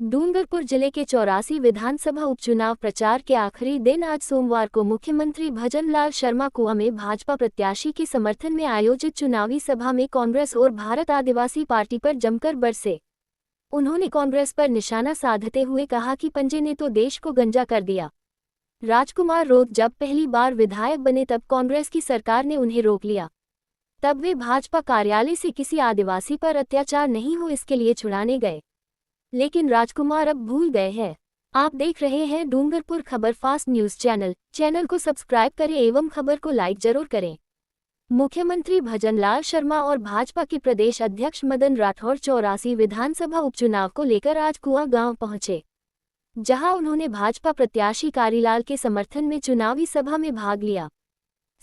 डूंगरपुर जिले के 84 विधानसभा उपचुनाव प्रचार के आखिरी दिन आज सोमवार को मुख्यमंत्री भजनलाल शर्मा कुआं में भाजपा प्रत्याशी के समर्थन में आयोजित चुनावी सभा में कांग्रेस और भारत आदिवासी पार्टी पर जमकर बरसे। उन्होंने कांग्रेस पर निशाना साधते हुए कहा कि पंजे ने तो देश को गंजा कर दिया। राजकुमार रोत जब पहली बार विधायक बने तब कांग्रेस की सरकार ने उन्हें रोक लिया। तब वे भाजपा कार्यालय से किसी आदिवासी पर अत्याचार नहीं हो इसके लिए छुड़ाने गए, लेकिन राजकुमार अब भूल गए हैं। आप देख रहे हैं डूंगरपुर खबर फास्ट न्यूज चैनल को सब्सक्राइब करें एवं खबर को लाइक जरूर करें। मुख्यमंत्री भजनलाल शर्मा और भाजपा के प्रदेश अध्यक्ष मदन राठौर 84 विधानसभा उपचुनाव को लेकर आज कुआं गांव पहुंचे, जहां उन्होंने भाजपा प्रत्याशी कारीलाल के समर्थन में चुनावी सभा में भाग लिया।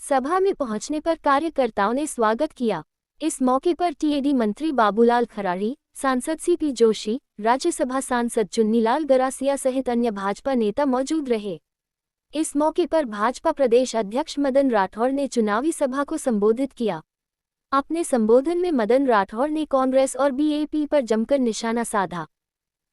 सभा में पहुंचने पर कार्यकर्ताओं ने स्वागत किया। इस मौके पर टीएडी मंत्री बाबूलाल खराड़ी, सांसद सीपी जोशी, राज्यसभा सांसद चुन्नीलाल गरासिया सहित अन्य भाजपा नेता मौजूद रहे। इस मौके पर भाजपा प्रदेश अध्यक्ष मदन राठौर ने चुनावी सभा को संबोधित किया। अपने संबोधन में मदन राठौर ने कांग्रेस और बीएपी पर जमकर निशाना साधा।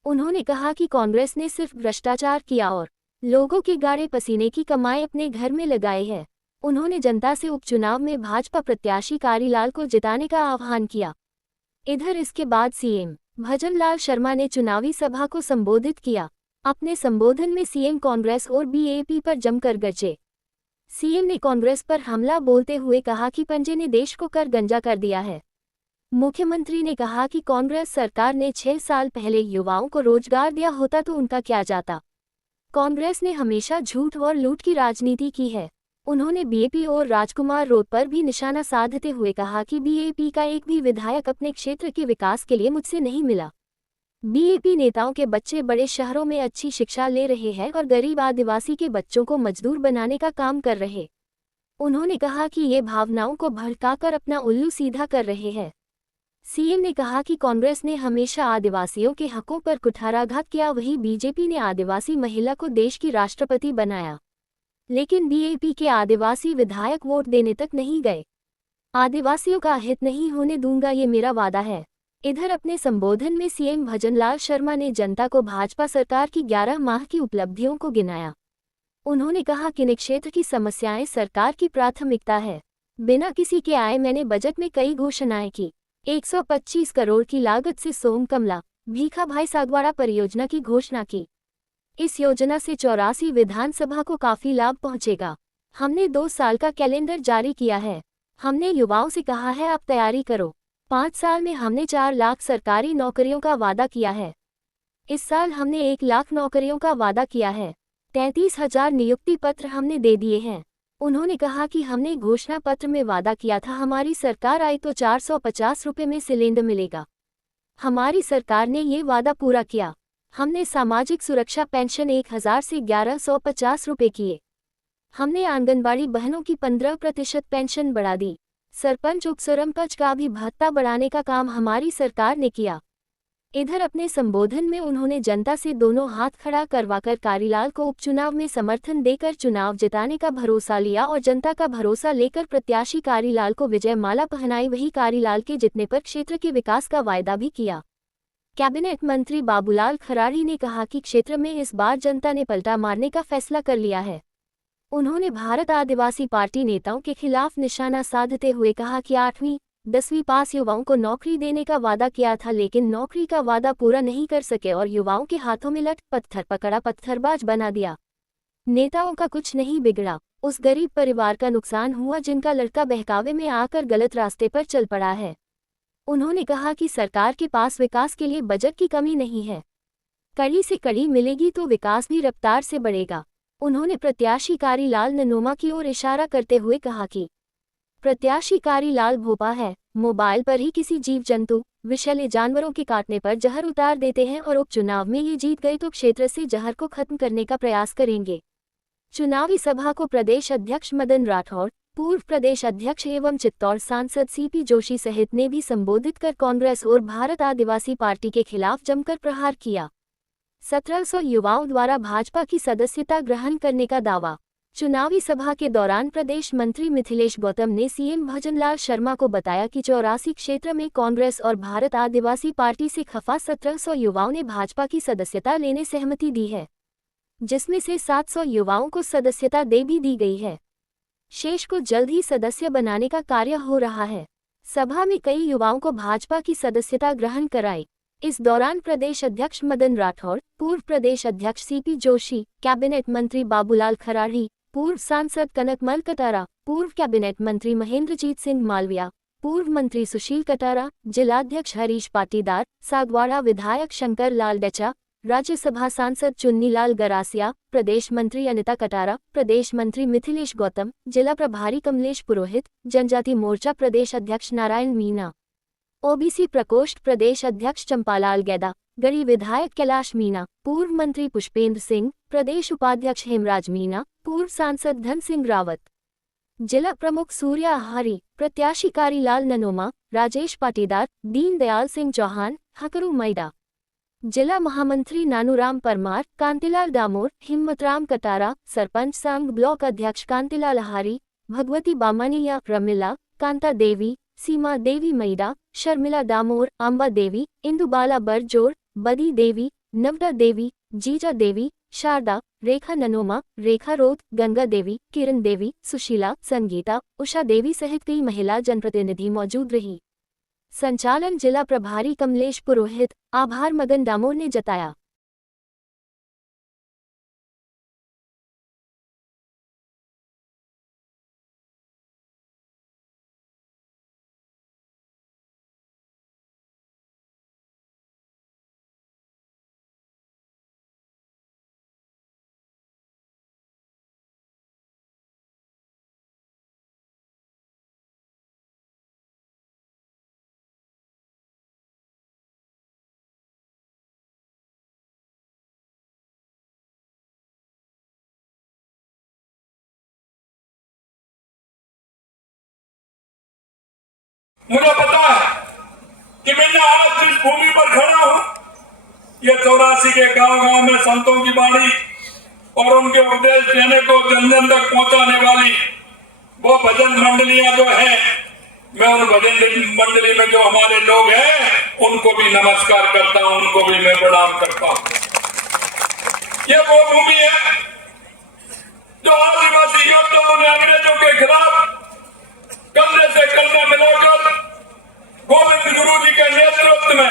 उन्होंने कहा कि कांग्रेस ने सिर्फ भ्रष्टाचार किया और लोगों के गाढ़े पसीने की कमाई अपने घर में लगाई है। उन्होंने जनता से उपचुनाव में भाजपा प्रत्याशी कारीलाल को जिताने का आह्वान किया। इधर इसके बाद सीएम भजनलाल शर्मा ने चुनावी सभा को संबोधित किया। अपने संबोधन में सीएम कांग्रेस और बीएपी पर जमकर गरजे। सीएम ने कांग्रेस पर हमला बोलते हुए कहा कि पंजे ने देश को कर गंजा कर दिया है। मुख्यमंत्री ने कहा कि कांग्रेस सरकार ने 6 साल पहले युवाओं को रोजगार दिया होता तो उनका क्या जाता। कांग्रेस ने हमेशा झूठ और लूट की राजनीति की है। उन्होंने बीएपी और राजकुमार रोत पर भी निशाना साधते हुए कहा कि बीएपी का एक भी विधायक अपने क्षेत्र के विकास के लिए मुझसे नहीं मिला। बीएपी नेताओं के बच्चे बड़े शहरों में अच्छी शिक्षा ले रहे हैं और गरीब आदिवासी के बच्चों को मजदूर बनाने का काम कर रहे। उन्होंने कहा कि ये भावनाओं को भड़काकर अपना उल्लू सीधा कर रहे हैं। सीएम ने कहा कि कांग्रेस ने हमेशा आदिवासियों के हकों पर कुठाराघात किया, वहीं बीजेपी ने आदिवासी महिला को देश की राष्ट्रपति बनाया, लेकिन बीएपी के आदिवासी विधायक वोट देने तक नहीं गए। आदिवासियों का हित नहीं होने दूंगा, ये मेरा वादा है। इधर अपने संबोधन में सीएम भजनलाल शर्मा ने जनता को भाजपा सरकार की 11 माह की उपलब्धियों को गिनाया। उन्होंने कहा कि क्षेत्र की समस्याएं सरकार की प्राथमिकता है। बिना किसी के आए मैंने बजट में कई घोषणाएं की। 125 करोड़ की लागत से सोम कमला भीखा भाई सागवाड़ा परियोजना की घोषणा की। इस योजना से 84 विधानसभा को काफी लाभ पहुंचेगा। हमने 2 साल का कैलेंडर जारी किया है। हमने युवाओं से कहा है आप तैयारी करो। 5 साल में हमने 4 लाख सरकारी नौकरियों का वादा किया है। इस साल हमने 1 लाख नौकरियों का वादा किया है। 33,000 नियुक्ति पत्र हमने दे दिए हैं। उन्होंने कहा कि हमने घोषणा पत्र में वादा किया था हमारी सरकार आई तो 450 रुपये में सिलेंडर मिलेगा। हमारी सरकार ने ये वादा पूरा किया। हमने सामाजिक सुरक्षा पेंशन 1000 से 1150 रुपये किए। हमने आंगनबाड़ी बहनों की 15% पेंशन बढ़ा दी। सरपंच उपसरपंच का भी भत्ता बढ़ाने का काम हमारी सरकार ने किया। इधर अपने संबोधन में उन्होंने जनता से दोनों हाथ खड़ा करवाकर कारीलाल को उपचुनाव में समर्थन देकर चुनाव जिताने का भरोसा लिया और जनता का भरोसा लेकर प्रत्याशी कारीलाल को विजय माला पहनाई। वहीं कारीलाल के जितने पर क्षेत्र के विकास का वायदा भी किया। कैबिनेट मंत्री बाबूलाल खराड़ी ने कहा कि क्षेत्र में इस बार जनता ने पलटा मारने का फैसला कर लिया है। उन्होंने भारत आदिवासी पार्टी नेताओं के खिलाफ निशाना साधते हुए कहा कि 8वीं 10वीं पास युवाओं को नौकरी देने का वादा किया था, लेकिन नौकरी का वादा पूरा नहीं कर सके और युवाओं के हाथों में लठ पत्थर पकड़ा पत्थरबाज बना दिया। नेताओं का कुछ नहीं बिगड़ा, उस गरीब परिवार का नुकसान हुआ जिनका लड़का बहकावे में आकर गलत रास्ते पर चल पड़ा है। उन्होंने कहा कि सरकार के पास विकास के लिए बजट की कमी नहीं है। कड़ी से कड़ी मिलेगी तो विकास भी रफ्तार से बढ़ेगा। उन्होंने प्रत्याशी कारीलाल ननोमा की ओर इशारा करते हुए कहा कि प्रत्याशी कारीलाल भोपा है, मोबाइल पर ही किसी जीव जंतु विषैले जानवरों के काटने पर जहर उतार देते हैं और उपचुनाव में ये जीत गए तो क्षेत्र से जहर को खत्म करने का प्रयास करेंगे। चुनावी सभा को प्रदेश अध्यक्ष मदन राठौर, पूर्व प्रदेश अध्यक्ष एवं चित्तौड़ सांसद सीपी जोशी सहित ने भी संबोधित कर कांग्रेस और भारत आदिवासी पार्टी के खिलाफ जमकर प्रहार किया। 1700 युवाओं द्वारा भाजपा की सदस्यता ग्रहण करने का दावा। चुनावी सभा के दौरान प्रदेश मंत्री मिथिलेश गौतम ने सीएम भजनलाल शर्मा को बताया कि 84 क्षेत्र में कांग्रेस और भारत आदिवासी पार्टी से खफा 1700 युवाओं ने भाजपा की सदस्यता लेने सहमति दी है, जिसमें से 700 युवाओं को सदस्यता दे भी दी गई है। शेष को जल्द ही सदस्य बनाने का कार्य हो रहा है। सभा में कई युवाओं को भाजपा की सदस्यता ग्रहण कराई। इस दौरान प्रदेश अध्यक्ष मदन राठौड़, पूर्व प्रदेश अध्यक्ष सीपी जोशी, कैबिनेट मंत्री बाबूलाल खराड़ी, पूर्व सांसद कनकमल कटारा, पूर्व कैबिनेट मंत्री महेंद्रजीत सिंह मालविया, पूर्व मंत्री सुशील कटारा, जिलाध्यक्ष हरीश पाटीदार, सागवाड़ा विधायक शंकर लाल डेचा, राज्यसभा सांसद चुन्नीलाल गरासिया, प्रदेश मंत्री अनिता कटारा, प्रदेश मंत्री मिथिलेश गौतम, जिला प्रभारी कमलेश पुरोहित, जनजाति मोर्चा प्रदेश अध्यक्ष नारायण मीणा, ओबीसी प्रकोष्ठ प्रदेश अध्यक्ष चंपालाल गैदा, गढ़ी विधायक कैलाश मीणा, पूर्व मंत्री पुष्पेंद्र सिंह, प्रदेश उपाध्यक्ष हेमराज मीणा, पूर्व सांसद धन सिंह रावत, जिला प्रमुख सूर्या आहारी, प्रत्याशी कारीलाल ननोमा, राजेश पाटीदार, दीनदयाल सिंह चौहान, हकरू मैडा, जिला महामंत्री नानूराम परमार, कांतिलाल दामोर, हिम्मतराम कटारा, सरपंच संघ ब्लॉक अध्यक्ष कांतिलाल आहारी, भगवती बामनिया, रमिला, कांता देवी, सीमा देवी मैडा, शर्मिला दामोर, अंबा देवी, इंदुबाला बरजोर, बदी देवी, नवदा देवी, जीजा देवी, शारदा, रेखा ननोमा, रेखा रोत, गंगा देवी, किरण देवी, सुशीला, संगीता, उषा देवी सहित कई महिला जनप्रतिनिधि मौजूद रही। संचालन जिला प्रभारी कमलेश पुरोहित, आभार मगन दामोर ने जताया। मुझे पता है कि मैं आज जिस भूमि पर खड़ा हूं, ये 84 के गांव-गांव में संतों की वाणी और उनके उपदेश देने को जन जन तक पहुंचाने वाली वो भजन मंडलियां जो है, मैं उन भजन मंडली में जो हमारे लोग हैं उनको भी नमस्कार करता हूं, उनको भी मैं प्रणाम करता हूं। ये वो भूमि है जो आदिवासी योद्धाओं ने अंग्रेजों के खिलाफ कंधे से कंधा मिलाकर गोविंद गुरु जी के नेतृत्व में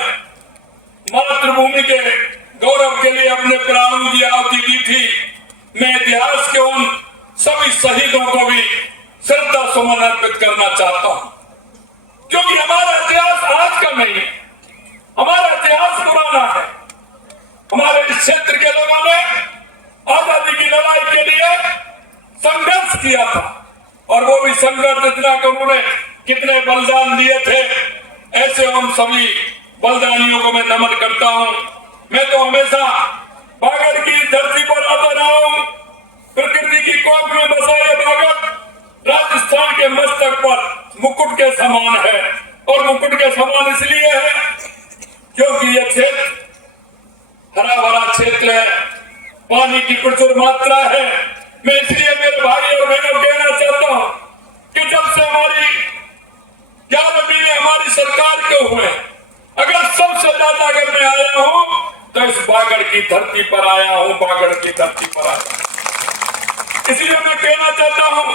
मातृभूमि के गौरव के लिए अपने प्राणों की आहुति दी थी। मैं इतिहास के उन सभी शहीदों को भी श्रद्धा सुमन अर्पित करना चाहता हूं, क्योंकि हमारा इतिहास आज का नहीं है, हमारा इतिहास पुराना है। हमारे इस क्षेत्र के लोगों ने आजादी की लड़ाई के लिए संघर्ष किया था, और वो भी संघर्ष इतना कि उन्होंने कितने बलिदान दिए थे। ऐसे उन सभी बलिदानियों को मैं नमन करता हूं। मैं तो हमेशा बागड़ की धरती पर आता रहा हूं। प्रकृति की कोख में बसा ये बागड़ राजस्थान के मस्तक पर मुकुट के समान है, और मुकुट के समान इसलिए है क्योंकि यह क्षेत्र हरा भरा क्षेत्र है, पानी की प्रचुर मात्रा है। मैं इसलिए मेरे भाई और बहनों कहना चाहता हूं कि जब से हमारी 11 महीने हमारी सरकार के हुए, अगर सबसे ज्यादा अगर मैं आया हूं तो इस बागड़ की धरती पर आया हूं, बागड़ की धरती पर आया हूं। इसलिए मैं कहना चाहता हूं,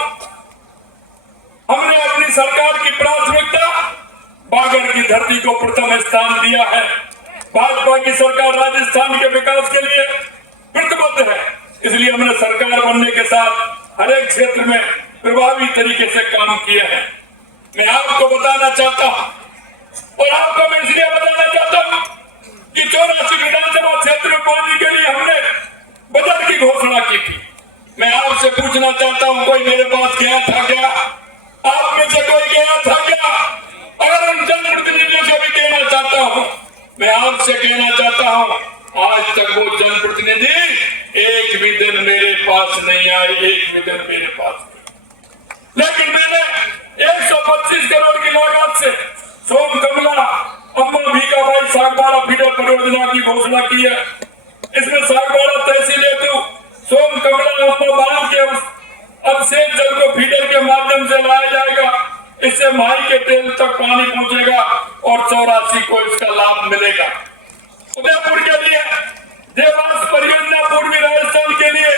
हमने अपनी सरकार की प्राथमिकता बागड़ की धरती को प्रथम स्थान दिया है। भाजपा की सरकार राजस्थान के विकास के लिए प्रतिबद्ध है, इसलिए हमने सरकार बनने के साथ हर एक क्षेत्र में प्रभावी तरीके से काम किए हैं। मैं आपको बताना चाहता हूं, और आपको मैं इसलिए बताना चाहता हूं कि 84 विधानसभा क्षेत्र में पानी के लिए हमने बजट की घोषणा की थी। मैं आपसे पूछना चाहता हूं, कोई मेरे पास गया था क्या? आप में से कोई गया था क्या? अगर उन जनप्रतिनिधियों से भी कहना चाहता हूं, मैं आपसे कहना चाहता हूं, आज तक वो जनप्रतिनिधि एक भी दिन मेरे पास नहीं आए, एक भी दिन मेरे पास नहीं। लेकिन मैंने 125 करोड़ की लागत से सोम कमला अम्मा भीकाबाई सागवाड़ा फीडर परियोजना की घोषणा की है। इसमें सागवाड़ा तहसील हेतु सोम कमला अम्मा बांध के अब से जल को फीडर के माध्यम से लाया जाएगा। इससे माही के तेल तक पानी पहुंचेगा और 84 को इसका लाभ मिलेगा। उदयपुर के लिए देवास परियोजना, पूर्वी राजस्थान के लिए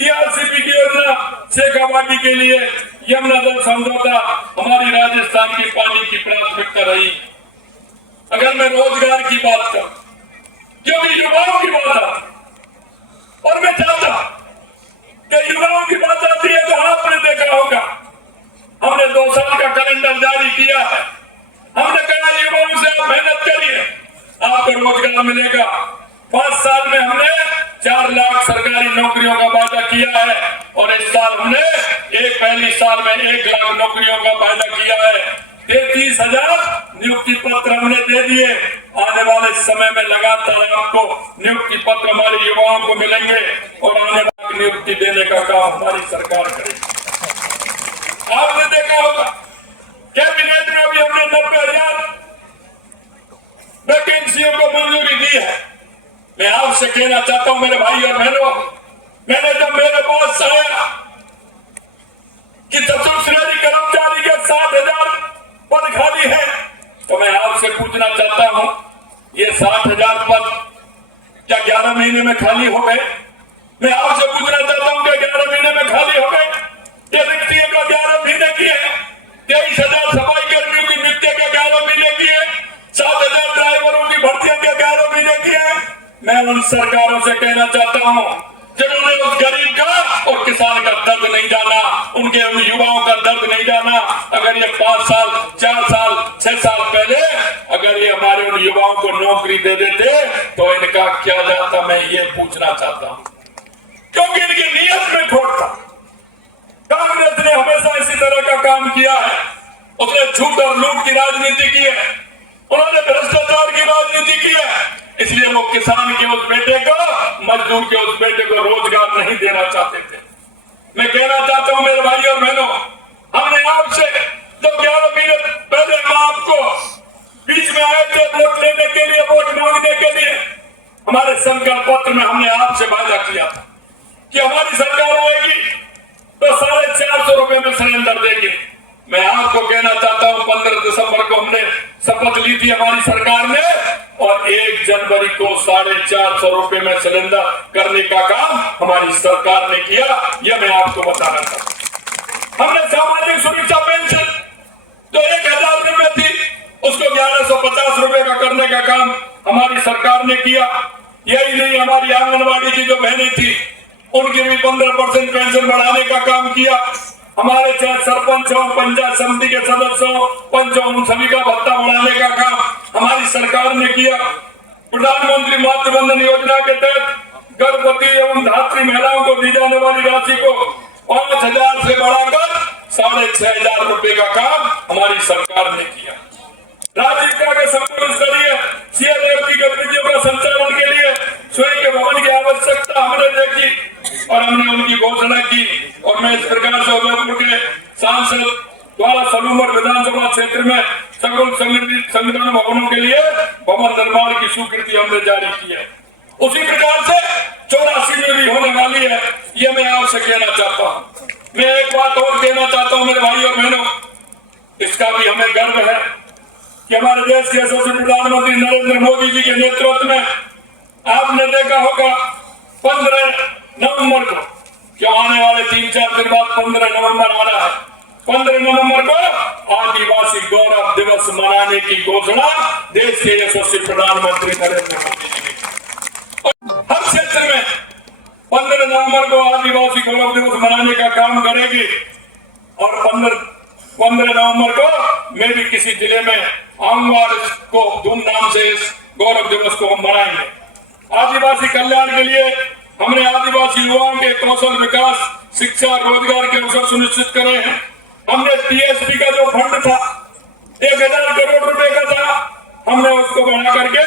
ERCP की योजना, शेखावाटी के लिए यमुना जल समझौता हमारी राजस्थान की पानी की प्राथमिकता रही। अगर मैं रोजगार की बात करूं, क्योंकि युवाओं की बात आती और मैं चाहता कि युवाओं की बात आती है तो आपने देखा होगा हमने 2 साल का कैलेंडर जारी किया है। हमने कहा युवाओं से आप मेहनत करिए, आपको रोजगार मिलेगा। 5 साल में हमने 4 लाख सरकारी नौकरियों का वादा किया है और इस साल हमने पहली साल में 1 लाख नौकरियों का वादा किया है। 33,000 नियुक्ति पत्र हमने दे दिए। आने वाले समय में लगातार आपको नियुक्ति पत्र हमारे युवाओं को मिलेंगे और आने वाली नियुक्ति देने का काम हमारी सरकार करेगी। आपने देखा होगा कैबिनेट में भी हमने 90,000 वैकेंसियों को मंजूरी दी है। मैं आपसे कहना चाहता हूं मेरे भाई और बहनों, मैंने जब मेरे पास आया कि चतुर्थ श्रेणी कर्मचारी के 60,000 पद खाली है, तो मैं आपसे पूछना चाहता हूं ये 60,000 पद क्या 11 महीने में खाली हो गए? मैं आपसे पूछना चाहता हूं कि 11 महीने में खाली हो गए? ये रिक्तियों का 11 महीने की है। 23,000 सफाई कर्मियों की नियुक्ति के 11 महीने की है। 7,000 ड्राइवरों की भर्तियों के 11 महीने की है। मैं उन सरकारों से कहना चाहता हूं जिन्होंने उस गरीब का और किसान का दर्द नहीं जाना, उनके उन युवाओं का दर्द नहीं जाना। अगर ये 5 साल 4 साल 6 साल पहले अगर ये हमारे उन युवाओं को नौकरी दे देते तो इनका क्या जाता, मैं ये पूछना चाहता हूं। क्योंकि इनकी नीयत में खोट था। कांग्रेस ने हमेशा इसी तरह का काम किया है। उसने झूठ और लूट की राजनीति की है, उन्होंने भ्रष्टाचार की राजनीति की है। इसलिए वो किसान के उस बेटे को, मजदूर के उस बेटे को रोजगार नहीं देना चाहते थे। मैं कहना चाहता हूं मेरे भाई और बहनों, हमने आपसे जो 11 महीने पहले हम आपको बीच में आए थे वोट लेने के लिए, वोट मांगने के लिए, हमारे संकल्प पत्र में हमने आपसे वादा किया था कि हमारी सरकार आएगी तो 450 रुपए में सिलेंडर देंगे। मैं आपको कहना चाहता हूं 15 दिसंबर को हमने शपथ ली थी हमारी सरकार ने और 1 जनवरी को 450 रुपए में सिलेंडर करने का काम हमारी सरकार ने किया। यह मैं आपको बताना चाहता हूं। हमने सामाजिक सुरक्षा पेंशन जो 1,000 रुपए थी उसको 1150 रुपए का करने का काम हमारी सरकार ने किया। यही नहीं, हमारी आंगनबाड़ी की जो बहनें थी उनकी भी 15% पेंशन बढ़ाने का काम किया। हमारे चाहे सरपंच हो, पंचायत समिति के सदस्य हो, पंच हो, उन सभी का भत्ता बढ़ाने का काम हमारी सरकार ने किया। प्रधानमंत्री मातृ वंदन योजना के तहत गर्भवती एवं धात्री महिलाओं को दी जाने वाली राशि को 5,000 से बढ़ाकर 6,500 रुपए का काम हमारी सरकार ने किया। राजस्व के संपूर्ण स्तरीय CLFT गतिविधियों का संचालन के लिए स्वयं के भवन की आवश्यकता हमने देखी और हमने उनकी घोषणा की। और मैं इस प्रकार से उदयपुर के सांसद द्वारा सलूमर विधानसभा क्षेत्र में सगुन संगठन भवनों के लिए भवन निर्माण की स्वीकृति हमने जारी की है। उसी प्रकार से 84 में भी होने वाली है, ये मैं आपसे कहना चाहता हूँ। मैं एक बात और कहना चाहता हूँ मेरे भाई और बहनों, इसका भी हमें गर्व है कि हमारे देश के यशस्वी प्रधानमंत्री नरेंद्र मोदी जी के नेतृत्व में आपने देखा होगा 15 नवंबर को, क्या आने वाले 3-4 दिन बाद 15 नवंबर आ रहा है, 15 नवंबर को आदिवासी गौरव दिवस मनाने की घोषणा देश के यशस्वी प्रधानमंत्री नरेंद्र मोदी जी ने हर क्षेत्र में 15 नवंबर को आदिवासी गौरव दिवस मनाने का काम करेगी। और 15 नवंबर को मैं भी किसी जिले में आऊंगा और इसको धूमधाम से इस गौरव दिवस को हम मनाएंगे। आदिवासी कल्याण के लिए हमने आदिवासी युवाओं के कौशल विकास, शिक्षा, रोजगार के अवसर सुनिश्चित करे हैं। हमने TSP का जो फंड था 1,000 करोड़ रुपए का था, हमने उसको बढ़ा करके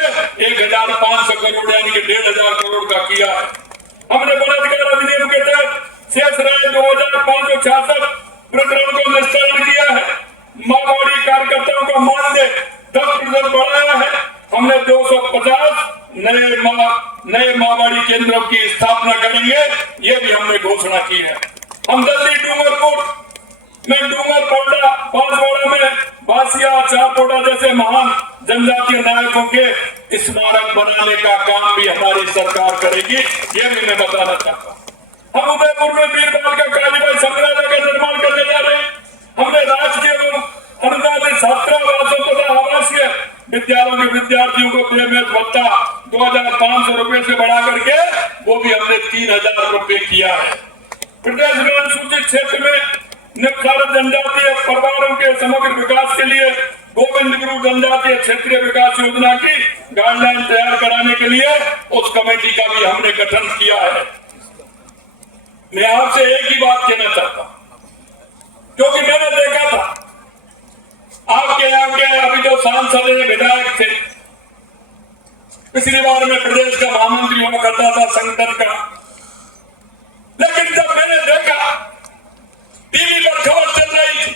1,500 करोड़ यानी कि 1,500 करोड़ का किया है। हमने बलात्कार अधिनियम के तहत शेष रहे 2,566 प्रकरण को निस्तारण किया है। माओवादी कार्यकर्ताओं का मानदेय 10% बढ़ाया है। हमने 250 नए माओवादी केंद्रों की स्थापना करेंगे, ये भी हमने घोषणा की है। हमदर्दी डूंगरपुर में डूंगर पोटा बांसवाड़ा में बासिया चारकोटा जैसे महान जनजातीय नायकों के स्मारक बनाने का काम भी हमारी सरकार करेगी, ये भी मैं बताना चाहता हूँ। हम उदयपुर में बीरबल का कालीबाई संग्रहालय का निर्माण करने जा रहे हैं। हमने राजकीय अनुदानित छात्रावासों तथा आवासीय विद्यालयों के विद्यार्थियों को प्रेमेज भत्ता 2,500 रुपए से बढ़ा करके वो भी हमने 3,000 रुपए किया है। प्रदेश में अनुसूचित क्षेत्र में निम्नलिखित जनजातीय परिवारों के समग्र विकास के लिए गोविंद गुरु जनजातीय क्षेत्रीय विकास योजना की गाइडलाइन तैयार कराने के लिए उस कमेटी का भी हमने गठन किया है। मैं आपसे एक ही बात कहना चाहता हूं, क्योंकि मैंने देखा था आपके यहाँ के अभी जो सांसद विधायक थे, पिछली बार में प्रदेश का महामंत्री हुआ करता था संगठन का, लेकिन जब मैंने देखा टीवी पर खबर चल रही थी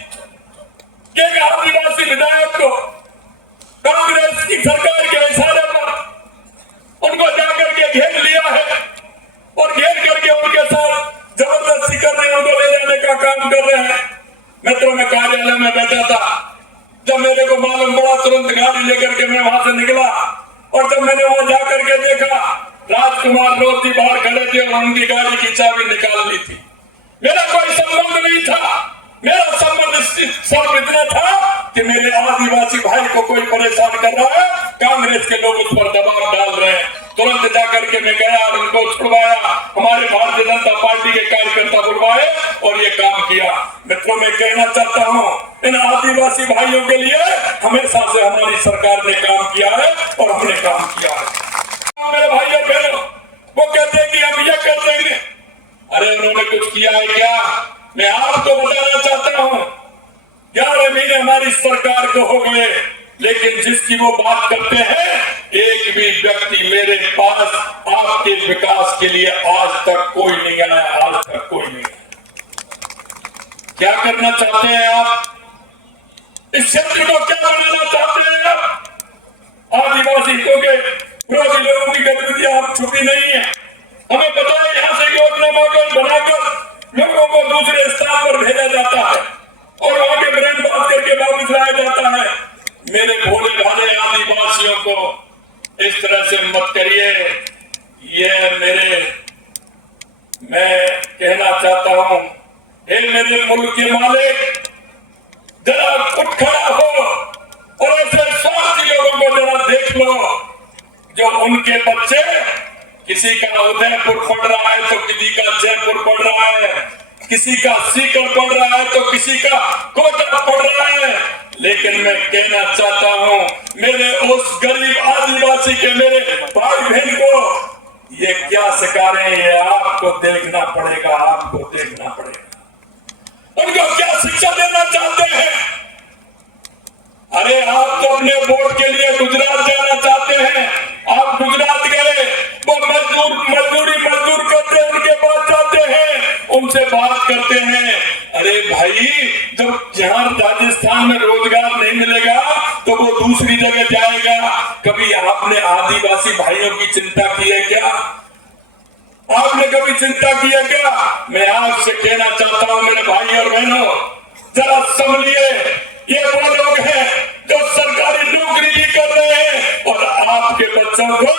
कि एक आदिवासी विधायक को कांग्रेस की सरकार के इशारे पर उनको जाकर के घेर लिया है और घेर करके उनके साथ जबरदस्ती कर रहे हैं, उनको ले जाने का काम कर रहे हैं। मित्रों, मैं कार्यालय में बैठा था, जब मेरे को मालूम पड़ा तुरंत गाड़ी लेकर के मैं वहां से निकला और जब मैंने वहां जाकर के देखा राजकुमार रोती बाहर खड़े थे और उनकी गाड़ी की चाबी निकाल ली थी। मेरा कोई संबंध नहीं था, मेरा संबंध सिर्फ इतना था कि मेरे आदिवासी भाई को कोई परेशान कर रहा है, कांग्रेस के लोग उस पर दबाव डाल रहे हैं। तुरंत जाकर के मैं गया और उनको छुड़वाया, हमारे भारतीय जनता पार्टी के कार्यकर्ता बुलवाए और ये काम किया। मित्रों, मैं कहना चाहता हूँ इन आदिवासी भाइयों के लिए हमेशा से हमारी सरकार ने काम किया है और हमने काम किया है। मेरे भाइयों बहनों, वो कहते हैं कि हम ये कर देंगे, अरे उन्होंने कुछ किया है क्या? मैं आपको बताना चाहता हूँ 11 महीने हमारी सरकार को हो गए, लेकिन जिसकी वो बात करते हैं एक भी व्यक्ति मेरे पास आपके विकास के लिए आज तक कोई नहीं आया, आज तक कोई नहीं आया। क्या करना चाहते हैं आप? इस क्षेत्र को क्या बनाना चाहते हैं आप? आदिवासी हितों के विरोधी लोगों की गतिविधियां आप छुपी नहीं है। हमें पता है यहाँ से योजना मॉडल बनाकर लोगों को दूसरे स्थान पर भेजा जाता है और आगे ब्रेन बात करके वापस लाया जाता है। मेरे भोले भाले आदिवासियों को इस तरह से मत करिए। मैं कहना चाहता हूं, हे मेरे मुल्क के मालिक, जरा उठ खड़ा हो और ऐसे स्वार्थी लोगों को जरा देख लो जो उनके बच्चे किसी का उदयपुर पढ़ रहा है तो किसी का जयपुर पढ़ रहा है, किसी का सीकर पढ़ रहा है तो किसी का कोटा पढ़ रहा है। लेकिन मैं कहना चाहता हूं मेरे उस गरीब आदिवासी के मेरे भाई बहन को ये क्या सिखा रहे हैं, आपको देखना पड़ेगा, आपको देखना पड़ेगा। उनको क्या शिक्षा देना चाहते हैं? अरे आप तो अपने वोट के लिए गुजरात जाना चाहते हैं, आप गुजरात गए, वो मजदूर करते हैं, उनके पास जाते हैं, उनसे बात करते हैं। अरे भाई, जब जहां राजस्थान में रोजगार नहीं मिलेगा तो वो दूसरी जगह जाएगा। कभी आपने आदिवासी भाइयों की चिंता की है क्या? आपने कभी चिंता की है क्या? मैं आपसे कहना चाहता हूं मेरे भाई और बहनों, जरा समझिए, ये वो लोग हैं जो सरकारी नौकरी भी कर रहे हैं और आपके बच्चों को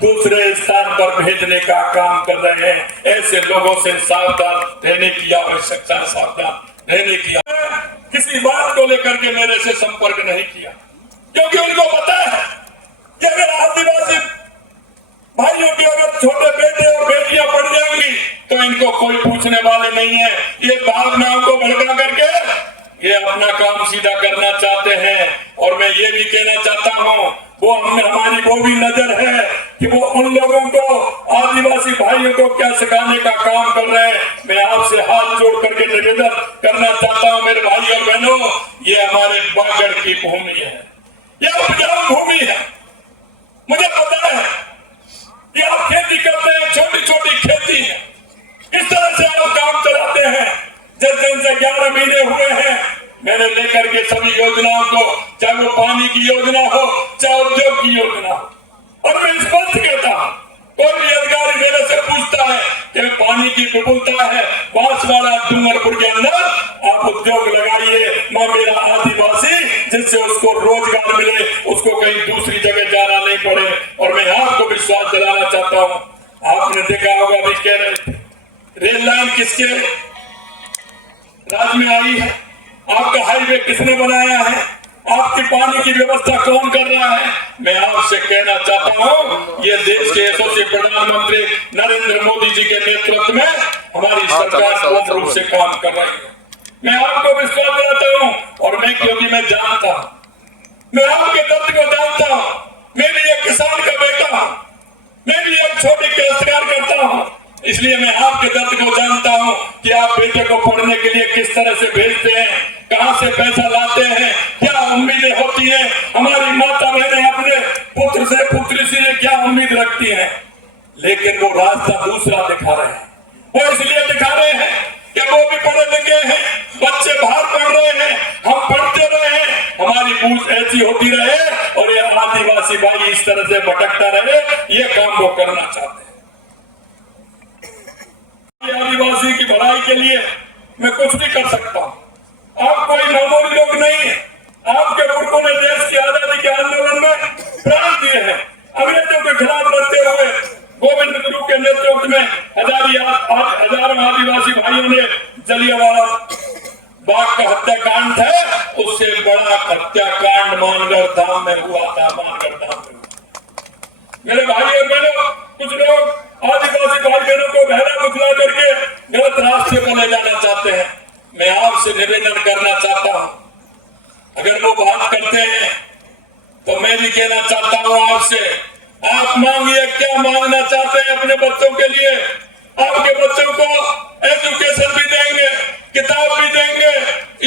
दूसरे स्थान पर भेजने का काम कर रहे हैं। ऐसे लोगों से सावधान रहने की आवश्यकता, सावधान रहने की। किसी बात को लेकर के मेरे से संपर्क नहीं किया, क्योंकि उनको पता है कि अगर आदिवासी भाइयों के अगर छोटे बेटे और बेटियां पढ़ जाएंगी तो इनको कोई पूछने वाले नहीं है। ये भावनाओं को भड़का करके ये अपना काम सीधा करना चाहते हैं। और मैं ये भी कहना चाहता हूं, हमारी वो भी नजर है कि वो उन लोगों को, आदिवासी भाइयों को क्या सिखाने का काम कर रहे हैं। मैं आपसे हाथ जोड़ करके निवेदन करना चाहता हूं मेरे भाई और बहनों, ये हमारे बागड़ की भूमि है, ये उपजाऊ भूमि है। मुझे पता है कि आप खेती करते हैं, छोटी छोटी खेती है, इस तरह से आप काम चलाते हैं। जिस दिन से 11 महीने हुए हैं, मैंने लेकर के सभी योजनाओं को, चाहे वो पानी की योजना हो, चाहे उद्योग की योजना हो, और मैं स्पष्ट कहता हूं, कोई भी अधिकारी मेरे से पूछता है कि पानी की विपुलता है, बांसवाड़ा डूंगरपुर के अंदर आप उद्योग लगाइए, मां मेरा आदिवासी, जिससे उसको रोजगार मिले, उसको कहीं दूसरी जगह जाना नहीं पड़े। और मैं आपको विश्वास दिलाना चाहता हूं, आपने देखा होगा अभी कह रहे रेल लाइन किसके राज में आई है, आपका हाईवे किसने बनाया है, आपकी पानी की व्यवस्था कौन कर रहा है। मैं आपसे कहना चाहता हूं, ये देश के यशस्वी प्रधानमंत्री नरेंद्र मोदी जी के नेतृत्व में हमारी सरकार पूर्ण रूप से काम कर रही है। मैं आपको विश्वास दिलाता हूं, और मैं क्योंकि मैं जानता हूं, मैं आपके दर्द को जानता हूं, मैं भी एक किसान का बेटा हूं, मैं भी एक छोटी काश्तकार करता हूं, इसलिए मैं आपके दर्द को जानता हूं कि आप बेटे को पढ़ने के लिए किस तरह से भेजते हैं, कहां से पैसा लाते हैं, क्या उम्मीदें होती हैं। हमारी माता बहनें अपने पुत्र से पुत्री से क्या उम्मीद रखती हैं, लेकिन वो रास्ता दूसरा दिखा रहे हैं। वो इसलिए दिखा रहे हैं कि वो भी पढ़े लिखे हैं, बच्चे बाहर पढ़ रहे हैं, हम पढ़ते रहे, हमारी पूछ ऐसी होती रहे और ये आदिवासी भाई इस तरह से भटकता रहे, ये काम वो करना चाहते हैं। आदिवासी की भलाई के लिए मैं कुछ भी कर सकता हूं। आप कोई मामूली लोग नहीं है, आपके पुरखों ने देश की आजादी के आंदोलन में प्राण दिए हैं। अंग्रेजों के खिलाफ लड़ते हुए गोविंद गुरु के नेतृत्व में हजारों आदिवासी भाइयों ने जलियांवाला बाग का हत्याकांड है, उससे बड़ा हत्याकांड मानगढ़ धाम में हुआ था। मानगढ़ धाम में मेरे भाई और बहनों, कुछ लोग आदिवासी भाई बहनों को बहरा बुझला करके गलत रास्ते पर ले जाना चाहते हैं। मैं आपसे निवेदन करना चाहता हूं, अगर वो बात करते हैं तो मैं भी कहना चाहता हूं आपसे, आप मांगिए क्या मांगना चाहते हैं अपने बच्चों के लिए। आपके बच्चों को एजुकेशन भी देंगे, किताब भी देंगे,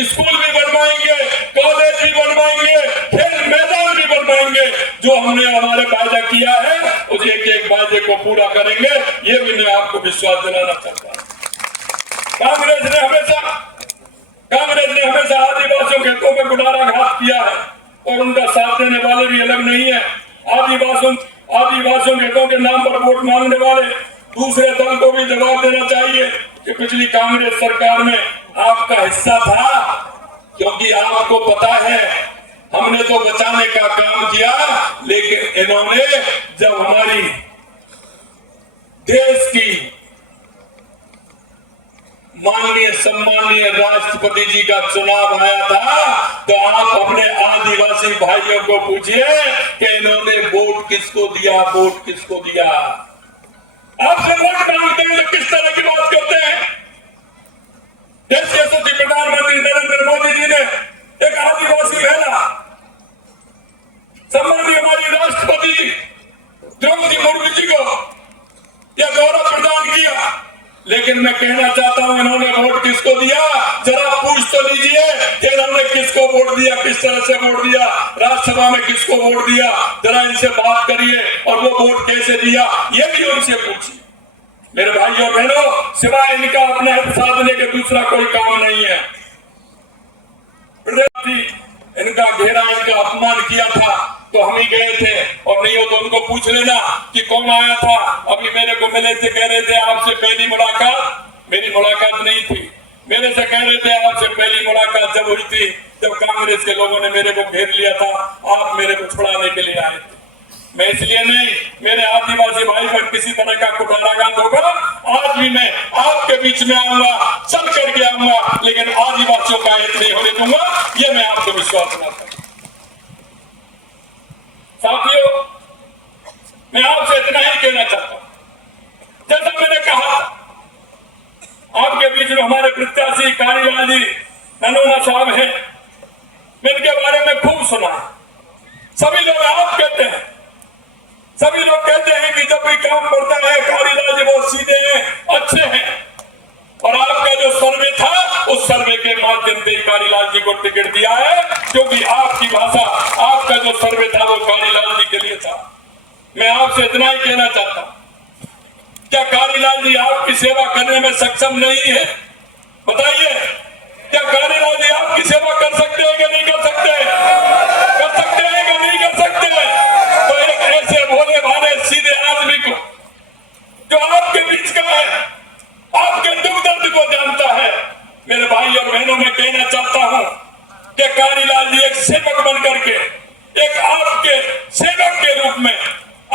स्कूल भी बनवाएंगे, कॉलेज भी बनवाएंगे, खेल मैदान भी बनवाएंगे। जो हमने हमारे वायदा किया है उस एक एक वायदे को पूरा करेंगे, ये भी मैं आपको विश्वास दिलाना चाहता हूं। कांग्रेस ने हमेशा आदिवासियों के हितों में कुठाराघात किया है और उनका साथ देने वाले भी अलग नहीं है। आदिवासियों के हितों के नाम पर वोट मांगने वाले दूसरे दल को भी जवाब देना चाहिए कि पिछली कांग्रेस सरकार में आपका हिस्सा था, क्योंकि आपको पता है हमने तो बचाने का काम किया, लेकिन इन्होंने जब हमारी देश की माननीय सम्मानीय राष्ट्रपति जी का चुनाव आया था, तो आप अपने आदिवासी भाइयों को पूछिए कि इन्होंने वोट किसको दिया, वोट किसको दिया। आपसे वोट मांगते हैं तो किस तरह की बात करते हैं। देश के यशस्वी प्रधानमंत्री नरेंद्र मोदी जी ने एक आदिवासी महिला सम्मानीय हमारी राष्ट्रपति द्रौपदी मुर्मू जी को यह गौरव प्रदान किया, लेकिन मैं कहना चाहता हूं इन्होंने वोट किसको दिया, जरा पूछ तो लीजिए कि इन्होंने किसको वोट दिया, किस तरह से वोट दिया, राज्यसभा में किसको वोट दिया। जरा इनसे बात करिए और वो वोट कैसे दिया ये भी उनसे पूछिए। मेरे भाइयों और बहनों, सिवाय इनका अपना हित साधने के दूसरा कोई काम नहीं है। इनका घेरा, इनका अपमान किया था तो हम ही गए थे, और नहीं हो तो उनको पूछ लेना कि कौन आया था। अभी मेरे को मिले थे, कह रहे थे आपसे पहली मुलाकात, मेरी मुलाकात नहीं थी। मेरे से कह रहे थे आपसे पहली मुलाकात जब हुई थी जब कांग्रेस के लोगों ने मेरे को घेर लिया था, आप मेरे को छुड़ाने के लिए आए थे। मैं इसलिए नहीं, मेरे आदिवासी भाई पर किसी तरह का कुठाराघात होगा, आज भी मैं आपके बीच में आऊंगा, चल करके आऊंगा, लेकिन आदिवासियों का हित नहीं होने दूंगा, ये मैं आपको विश्वास दिलाता हूं। साथियों, मैं आपसे इतना ही कहना चाहता हूं, जैसा मैंने कहा आपके बीच में हमारे प्रत्याशी कालीलाल जी ननोमा साहब हैं, मैं इनके बारे में खूब सुना। सभी लोग आप कहते हैं, सभी लोग कहते हैं कि जब भी काम पड़ता है कालीलाल जी बहुत सीधे हैं, अच्छे हैं, और आपका जो सर्वे था उस सर्वे के माध्यम से कालीलाल जी को टिकट दिया है, क्योंकि आपकी भाषा, आपका जो सर्वे था वो कालीलाल जी के लिए था। मैं आपसे इतना ही कहना चाहता हूं, क्या कालीलाल जी आपकी सेवा करने में सक्षम नहीं है? बताइए, क्या कालीलाल जी आपकी सेवा कर सकते हैं कि नहीं कर सकते? कर सकते हैं कि नहीं कर सकते? तो एक ऐसे भोले भाले सीधे आदमी को जो आपके बीच का है, मेरे भाई और बहनों में कहना चाहता हूं कि कारीलाल जी एक सेवक बन करके, एक आपके सेवक के रूप में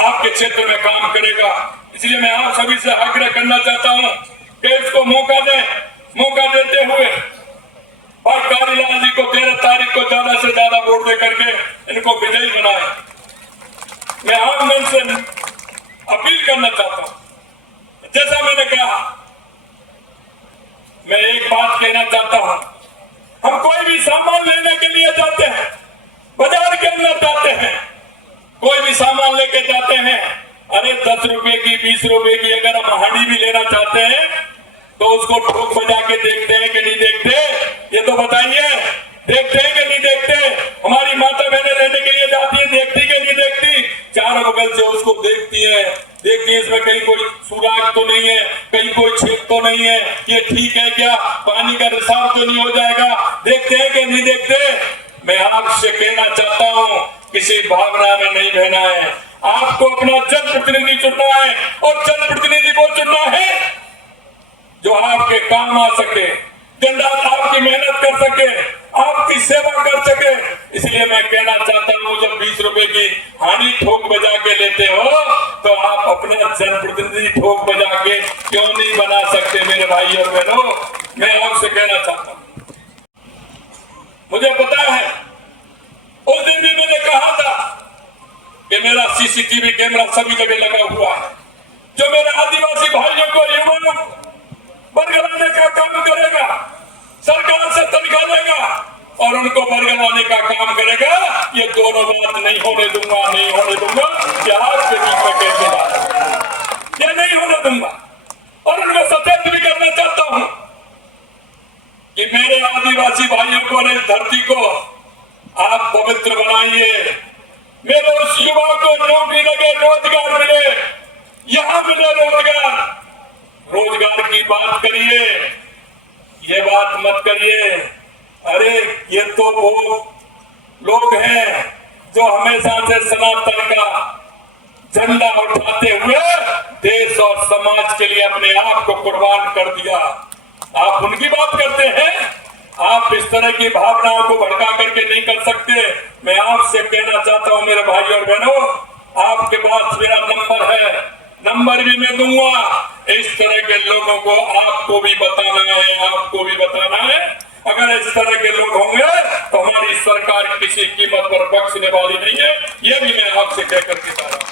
आपके क्षेत्र में काम करेगा। इसलिए मैं आप सभी से आग्रह करना चाहता हूं कि इसको मौका देते हुए भाई कारीलाल जी को 13 तारीख को ज्यादा से ज्यादा वोट दे करके इनको विजयी बनाए। मैं आम मन से अपील करना चाहता हूं, जैसा मैंने कहा, मैं एक बात कहना चाहता हूं, हम कोई भी सामान लेने के लिए जाते हैं, बाजार के अंदर जाते हैं, कोई भी सामान लेके जाते हैं, अरे 10 रुपए की 20 रुपए की अगर हम हांडी भी लेना चाहते हैं तो उसको ठोक बजा के देखते हैं कि नहीं देखते? ये तो बताइए, देखते हैं कि नहीं देखते? हमारी माता बहनें लेने के लिए जाती है, देखती कि नहीं देखती? चारों बगल से उसको देखती है, इसमें कहीं कोई सुराग तो नहीं है, कहीं कोई छेद तो नहीं है, ये ठीक है क्या, पानी का रिसाव तो नहीं हो जाएगा? देखते हैं कि नहीं देखते? मैं आपसे कहना चाहता हूं, किसी भावना में नहीं बहना है, आपको अपना जनप्रतिनिधि चुनना है और जनप्रतिनिधि वो चुनना है जो आपके काम आ सके, दिन रात आपकी मेहनत कर सके, आपकी सेवा कर सके। इसलिए मैं कहना चाहता हूं, जब 20 रुपए की हानि ठोक बजा के लेते हो तो आप अपना जनप्रतिनिधि ठोक बजा के क्यों नहीं बना सकते? मेरे भाई और बहनों, मैं आपसे कहना चाहता हूं, मुझे पता है उस दिन भी मैंने कहा था कि मेरा सीसीटीवी कैमरा सभी जगह लगा हुआ है, जो मेरे आदिवासी भाइयों को, युवाओं को बरगलाने का काम करेगा, सरकार से तनख्वाह लेगा और उनको बरगलाने का काम करेगा। ये दोनों बात नहीं होने दूंगा, नहीं होने दूंगा। क्या आपके बीच में कैसे बात, ये नहीं होने दूंगा। और उनको सचेत भी करना चाहता हूं कि मेरे आदिवासी भाइयों को और इस धरती को आप पवित्र बनाइए, मेरे उस युवा को नौकरी लगे, रोजगार मिले, यहां मिले रोजगार की बात करिए, ये बात मत करिए अरे ये तो वो लोग हैं जो हमेशा से सनातन का झंडा उठाते हुए देश और समाज के लिए अपने आप को कुर्बान कर दिया। आप उनकी बात करते हैं, आप इस तरह की भावनाओं को भड़का करके नहीं कर सकते। मैं आपसे कहना चाहता हूं मेरे भाई और बहनों, आपके पास मेरा नंबर है, नंबर भी मैं दूंगा। इस तरह के लोगों को आपको भी बताना है, आपको भी बताना है। अगर इस तरह के लोग होंगे तो हमारी सरकार किसी कीमत पर बख्शने वाली नहीं है। ये भी मैं आपसे कहकर के जा रहा हूं।